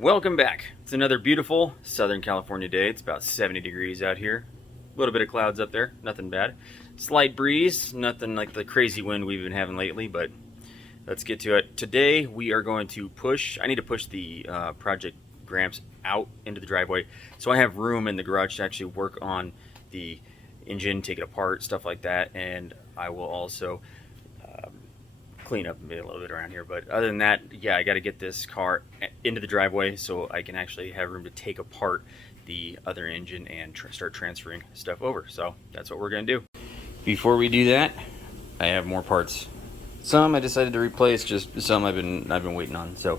Welcome back. It's another beautiful Southern California day. It's about 70 degrees out here. A little bit of clouds up there, nothing bad. Slight breeze, nothing like the crazy wind we've been having lately, but let's get to it. Today we are going to I need to push the Project Gramps out into the driveway so I have room in the garage to actually work on the engine, take it apart, stuff like that, and I will also clean up a little bit around here. But other than that, yeah, I got to get this car into the driveway so I can actually have room to take apart the other engine and start transferring stuff over. So that's what we're going to do. Before we do that, I have more parts. Some I decided to replace, just some I've been waiting on. So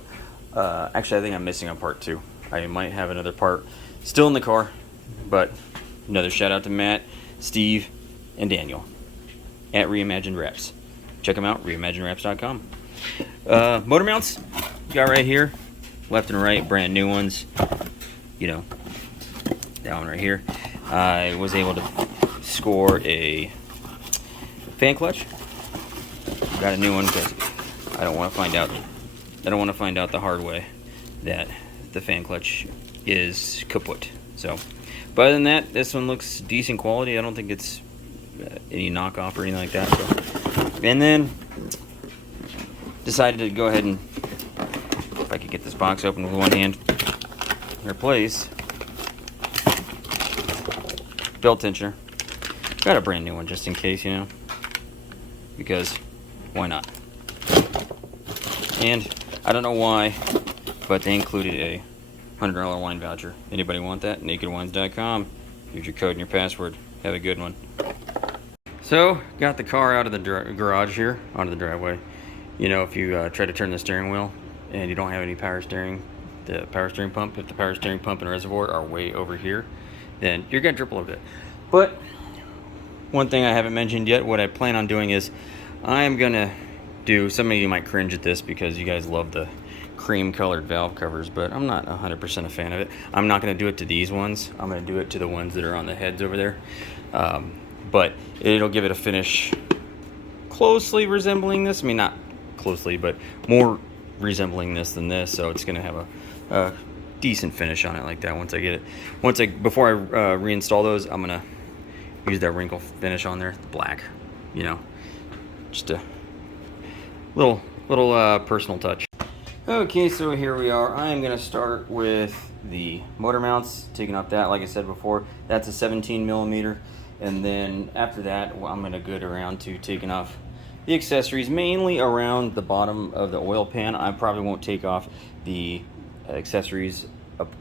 actually I think I'm missing a part too. I might have another part still in the car, but another shout out to Matt, Steve, and Daniel at Reimagined Wraps. Check them out, reimaginedwraps.com. Motor mounts, got right here, left and right, brand new ones. You know, that one right here. I was able to score a fan clutch. Got a new one because I don't want to find out. I don't want to find out the hard way that the fan clutch is kaput. So, but other than that, this one looks decent quality. I don't think it's any knockoff or anything like that. So. And then decided to go ahead and, if I could get this box open with one hand, replace belt tensioner. Got a brand new one just in case, you know, because why not? And I don't know why, but they included a $100 wine voucher. Anybody want that? NakedWines.com. Use your code and your password. Have a good one. So, got the car out of the garage here, onto the driveway. You know, if you try to turn the steering wheel and you don't have any power steering, the power steering pump, if the power steering pump and reservoir are way over here, then you're going to trip a little bit. But, one thing I haven't mentioned yet, what I plan on doing is, I am going to do, some of you might cringe at this because you guys love the cream colored valve covers, but I'm not 100% a fan of it. I'm not going to do it to these ones. I'm going to do it to the ones that are on the heads over there. But it'll give it a finish closely resembling this. I mean, not closely, but more resembling this than this. So it's going to have a decent finish on it like that once I get it. Before I reinstall those, I'm going to use that wrinkle finish on there, the black, you know, just a little personal touch. Okay, so here we are. I am going to start with the motor mounts, taking off that, like I said before, that's a 17 millimeter. And then after that, I'm going to go around to taking off the accessories, mainly around the bottom of the oil pan. I probably won't take off the accessories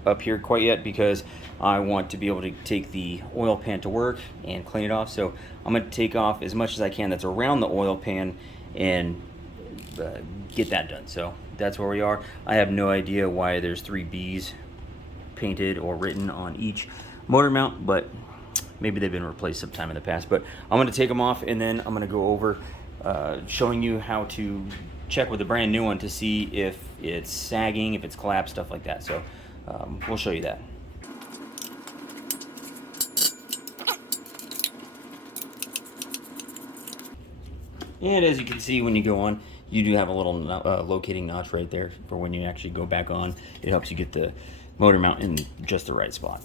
up here quite yet because I want to be able to take the oil pan to work and clean it off. So I'm going to take off as much as I can that's around the oil pan and get that done. So that's where we are. I have no idea why there's 3 B's painted or written on each motor mount, but maybe they've been replaced sometime in the past. But I'm going to take them off, and then I'm going to go over showing you how to check with a brand new one to see if it's sagging, if it's collapsed, stuff like that. So we'll show you that. And as you can see, when you go on, you do have a little locating notch right there for when you actually go back on. It helps you get the motor mount in just the right spot.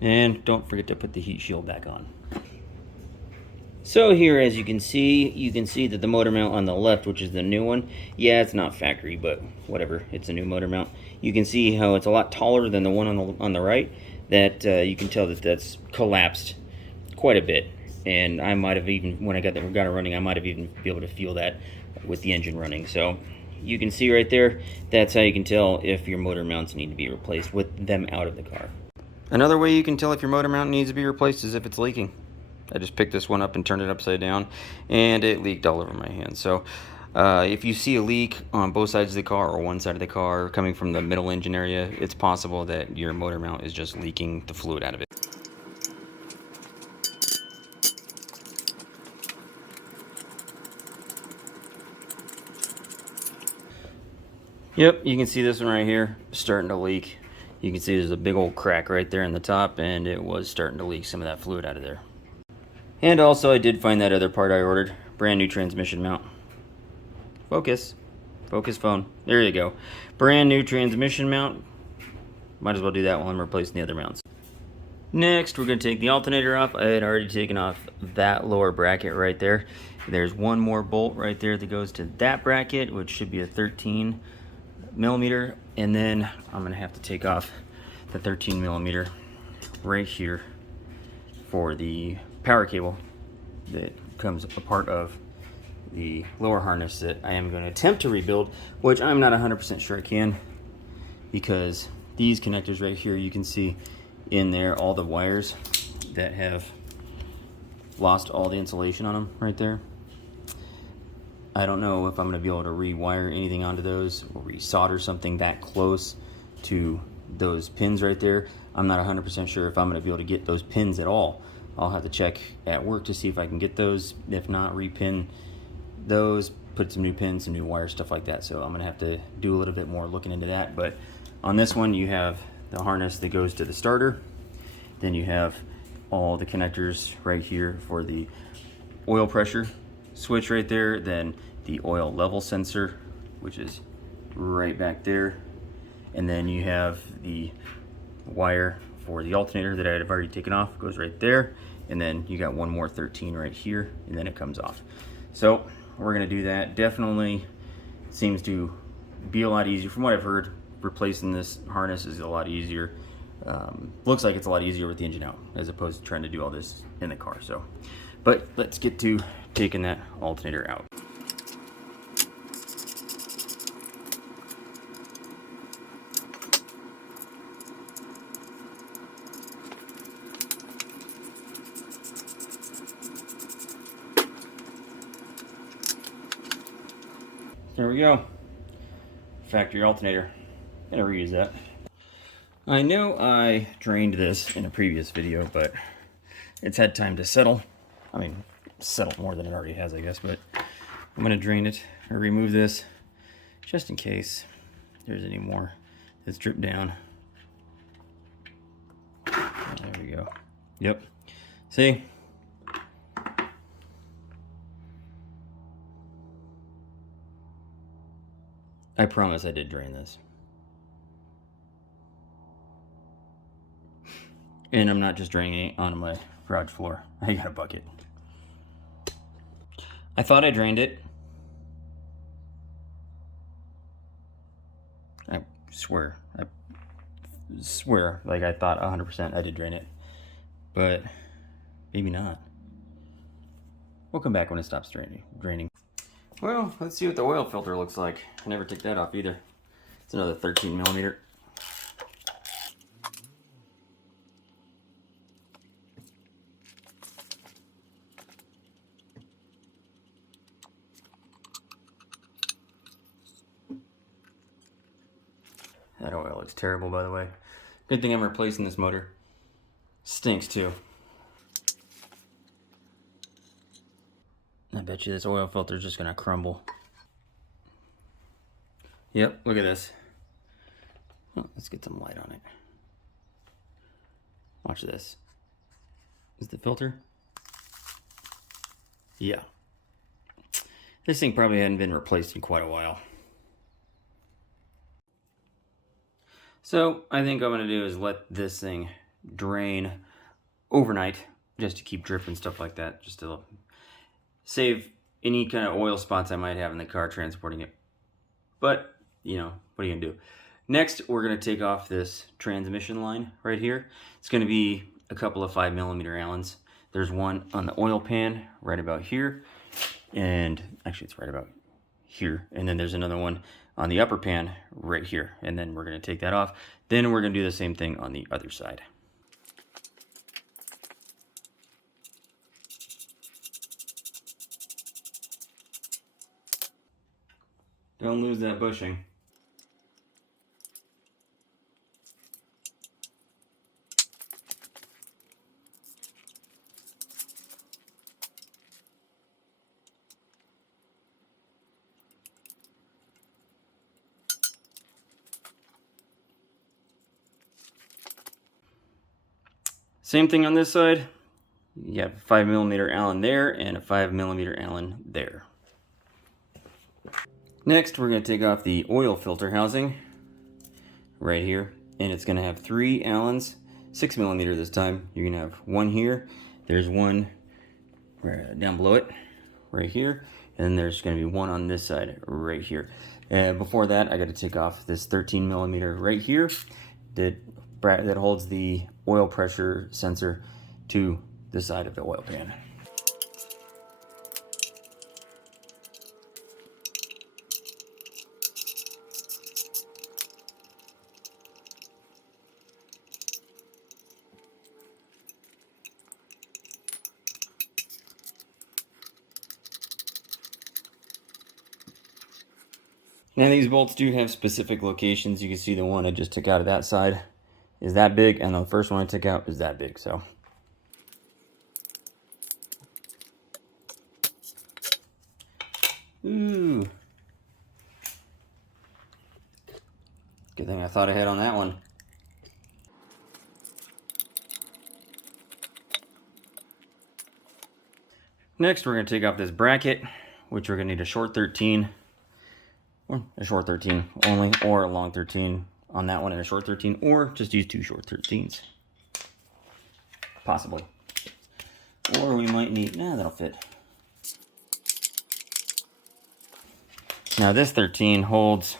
And don't forget to put the heat shield back on. So here, as you can see that the motor mount on the left, which is the new one, yeah, it's not factory, but whatever, it's a new motor mount. You can see how it's a lot taller than the one on the right. That you can tell that that's collapsed quite a bit. And I might have even, when I got it running, I might have even be able to feel that with the engine running. So you can see right there, that's how you can tell if your motor mounts need to be replaced with them out of the car. Another way you can tell if your motor mount needs to be replaced is if it's leaking. I just picked this one up and turned it upside down, and it leaked all over my hand. So if you see a leak on both sides of the car or one side of the car coming from the middle engine area, it's possible that your motor mount is just leaking the fluid out of it. Yep, you can see this one right here starting to leak. You can see there's a big old crack right there in the top, and it was starting to leak some of that fluid out of there. And also I did find that other part I ordered, brand new transmission mount. Focus. Focus phone. There you go. Brand new transmission mount. Might as well do that while I'm replacing the other mounts. Next, we're going to take the alternator off. I had already taken off that lower bracket right there. There's one more bolt right there that goes to that bracket, which should be a 13 millimeter. And then I'm going to have to take off the 13 millimeter right here for the power cable that comes a part of the lower harness that I am going to attempt to rebuild, which I'm not 100% sure I can, because these connectors right here, you can see in there all the wires that have lost all the insulation on them right there. I don't know if I'm going to be able to rewire anything onto those or resolder something that close to those pins right there. I'm not 100% sure if I'm going to be able to get those pins at all. I'll have to check at work to see if I can get those. If not, repin those, put some new pins, some new wires, stuff like that. So I'm going to have to do a little bit more looking into that. But on this one, you have the harness that goes to the starter. Then you have all the connectors right here for the oil pressure switch right there. Then the oil level sensor, which is right back there. And then you have the wire for the alternator that I have already taken off, goes right there. And then you got one more 13 right here, and then it comes off. So we're gonna do that. Definitely seems to be a lot easier. From what I've heard, replacing this harness is a lot easier. Looks like it's a lot easier with the engine out as opposed to trying to do all this in the car. So, but let's get to taking that alternator out. There we go. Factory alternator. Gonna reuse that. I know I drained this in a previous video, but it's had time to settle. I mean, settle more than it already has, I guess, but I'm gonna drain it or remove this just in case there's any more that's dripped down. There we go. Yep. See? I promise I did drain this. And I'm not just draining it on my garage floor. I got a bucket. I thought I drained it. I swear, like I thought 100% I did drain it. But maybe not. We'll come back when it stops draining. Well, let's see what the oil filter looks like. I never took that off either. It's another 13 millimeter. That oil looks terrible, by the way. Good thing I'm replacing this motor. Stinks too. I bet you this oil filter is just gonna crumble. Yep, look at this. Oh, let's get some light on it. Watch this. Is the filter? Yeah. This thing probably hadn't been replaced in quite a while. So I think what I'm gonna do is let this thing drain overnight just to keep dripping, stuff like that, just to save any kind of oil spots I might have in the car transporting it. But, you know, what are you gonna do? Next, we're gonna take off this transmission line right here. It's gonna be a couple of 5 millimeter Allens. There's one on the oil pan right about here. And actually it's right about here. And then there's another one on the upper pan right here. And then we're gonna take that off. Then we're gonna do the same thing on the other side. Don't lose that bushing. Same thing on this side. You have a 5 millimeter Allen there and a 5 millimeter Allen there. Next, we're going to take off the oil filter housing right here, and it's going to have 3 Allens, 6mm this time. You're going to have one here, there's one down below it right here, and then there's going to be one on this side right here. And before that, I got to take off this 13mm right here that holds the oil pressure sensor to the side of the oil pan. Now these bolts do have specific locations. You can see the one I just took out of that side is that big, and the first one I took out is that big, so. Ooh. Good thing I thought ahead on that one. Next, we're going to take off this bracket, which we're going to need a short 13, or a short 13 only, or a long 13 on that one and a short 13, or just use 2 short 13s. Possibly. Or we might need, nah, that'll fit. Now this 13 holds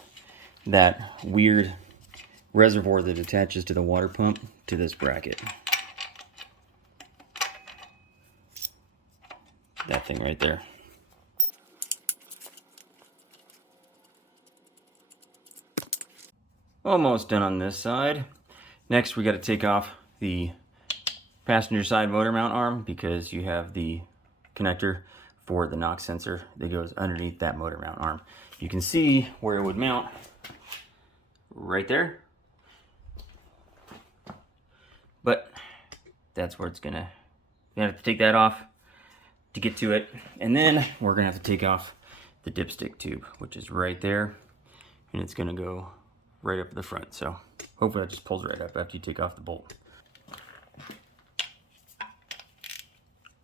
that weird reservoir that attaches to the water pump to this bracket. That thing right there. Almost done on this side. Next, we got to take off the passenger side motor mount arm because you have the connector for the NOx sensor that goes underneath that motor mount arm. You can see where it would mount right there, but that's where it's gonna, you have to take that off to get to it, and then we're gonna have to take off the dipstick tube, which is right there, and it's gonna go right up the front. So hopefully that just pulls right up after you take off the bolt.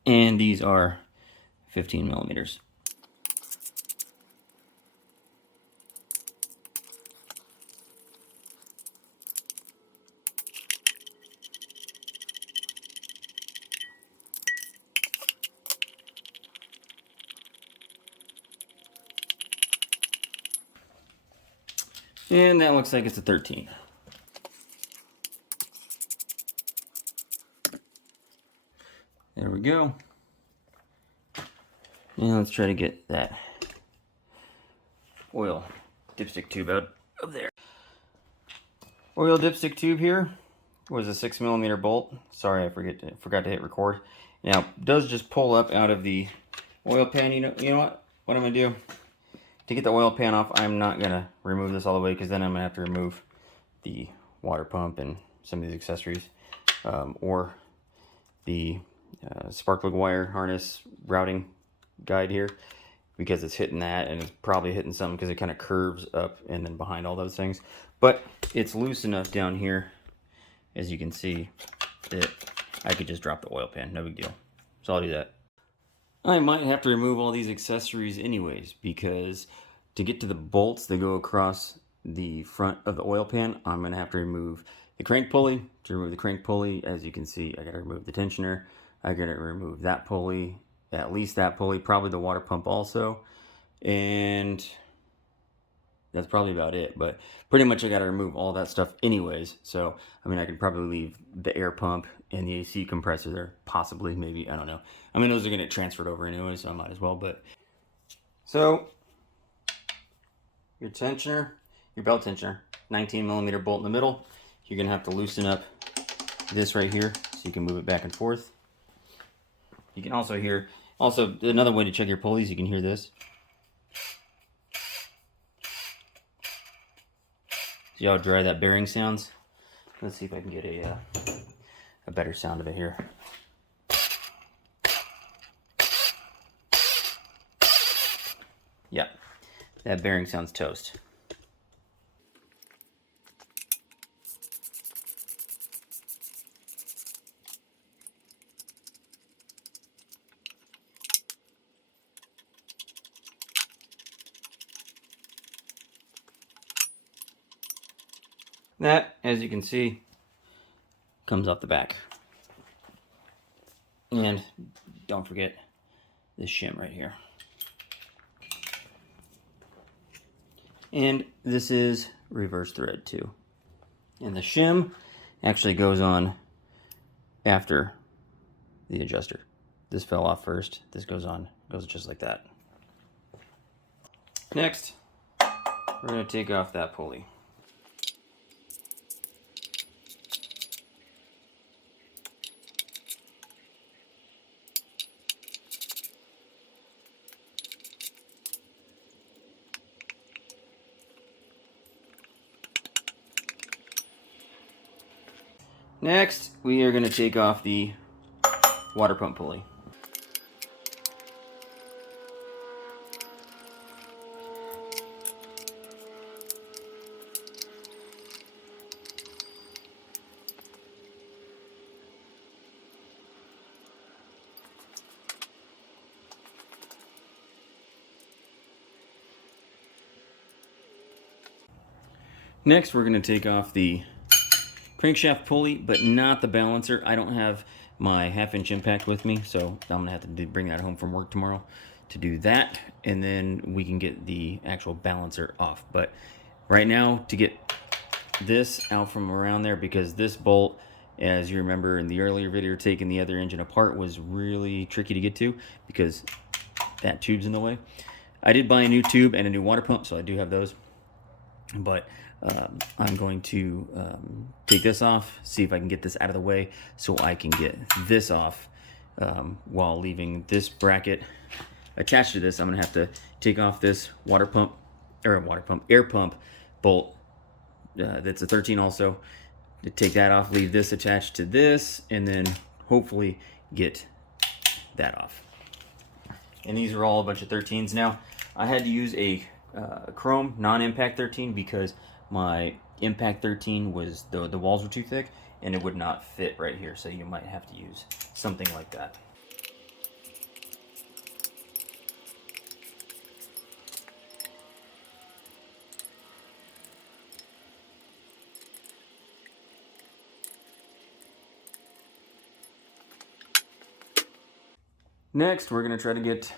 And these are 15mm. And that looks like it's a 13. There we go. Now let's try to get that oil dipstick tube out of there. Oil dipstick tube here was a 6mm bolt. Sorry, I forgot to hit record. Now, it does just pull up out of the oil pan. You know what? What I'm gonna do to get the oil pan off, I'm not gonna remove this all the way because then I'm gonna have to remove the water pump and some of these accessories, or the spark plug wire harness routing guide here, because it's hitting that and it's probably hitting something because it kind of curves up and then behind all those things. But it's loose enough down here, as you can see, that I could just drop the oil pan, no big deal. So I'll do that. I might have to remove all these accessories anyways, because to get to the bolts that go across the front of the oil pan, I'm going to have to remove the crank pulley. To remove the crank pulley, as you can see, I got to remove the tensioner. I got to remove that pulley, at least that pulley, probably the water pump also. And that's probably about it. But pretty much I got to remove all that stuff anyways. So, I mean, I could probably leave the air pump and the AC compressor there, possibly, maybe, I don't know. I mean, those are going to get transferred over anyway, so I might as well. But so your tensioner, your belt tensioner, 19mm bolt in the middle. You're going to have to loosen up this right here so you can move it back and forth. You can also hear, another way to check your pulleys, you can hear this. See how dry that bearing sounds? Let's see if I can get a better sound of it here. Yeah, that bearing sounds toast. That, as you can see, comes off the back. And don't forget this shim right here. And this is reverse thread too. And the shim actually goes on after the adjuster. This fell off first. This goes on, goes just like that. Next, we're going to take off that pulley. Next, we are going to take off the water pump pulley. Next, we're going to take off the crankshaft pulley, but not the balancer. I don't have my 1/2-inch impact with me, so I'm going to have to bring that home from work tomorrow to do that, and then we can get the actual balancer off. But right now, to get this out from around there, because this bolt, as you remember in the earlier video, taking the other engine apart was really tricky to get to because that tube's in the way. I did buy a new tube and a new water pump, so I do have those. But I'm going to take this off, see if I can get this out of the way so I can get this off while leaving this bracket attached to this. I'm going to have to take off this air pump bolt that's a 13 also. To take that off, leave this attached to this, and then hopefully get that off. And these are all a bunch of 13s. Now, I had to use a chrome non-impact 13 because my impact 13 was the walls were too thick and it would not fit right here, so you might have to use something like that. Next, we're going to try to get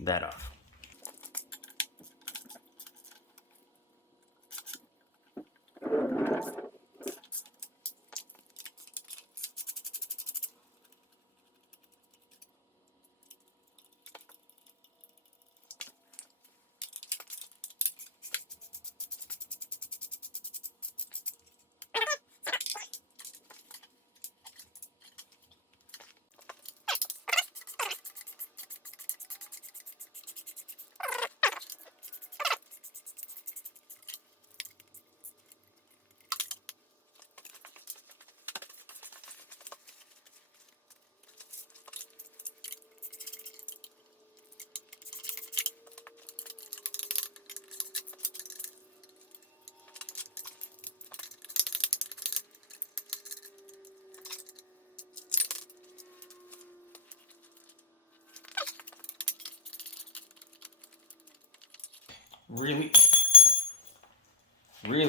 that off.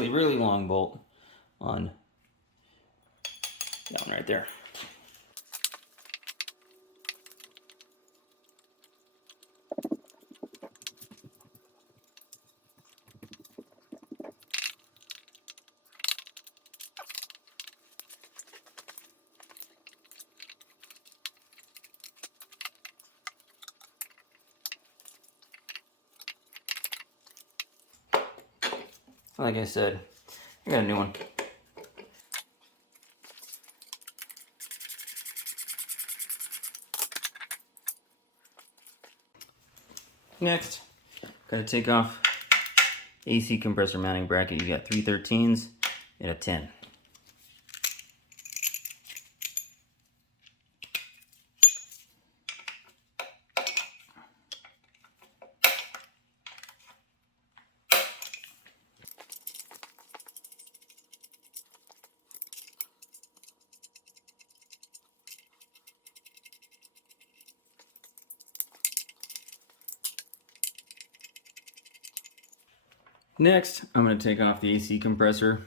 Really long bolt on that one right there. Like I said, I got a new one. Next, gotta take off AC compressor mounting bracket. You got 3 13s and a 10. Next, I'm going to take off the AC compressor,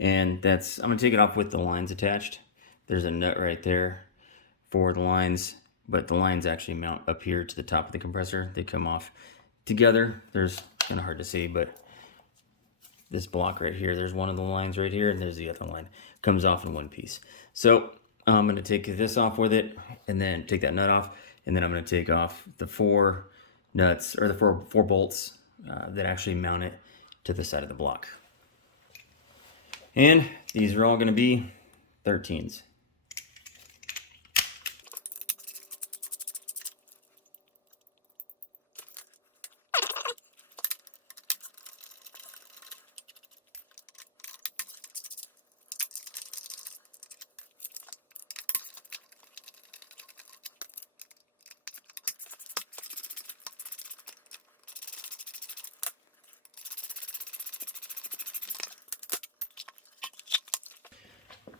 and I'm going to take it off with the lines attached. There's a nut right there for the lines, but the lines actually mount up here to the top of the compressor. They come off together. There's kind of hard to see, but this block right here, there's one of the lines right here, and there's the other line. Comes off in one piece. So I'm going to take this off with it, and then take that nut off, and then I'm going to take off the 4 nuts, or the four bolts that actually mount it to the side of the block. And these are all going to be 13s.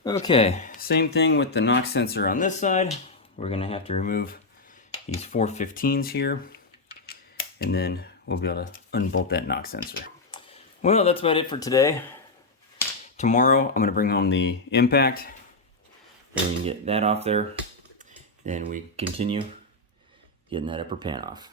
Okay, same thing with the knock sensor on this side. We're going to have to remove these 4 15s here, and then we'll be able to unbolt that knock sensor. Well, that's about it for today. Tomorrow I'm going to bring home the impact. Then we can get that off there. Then we continue getting that upper pan off.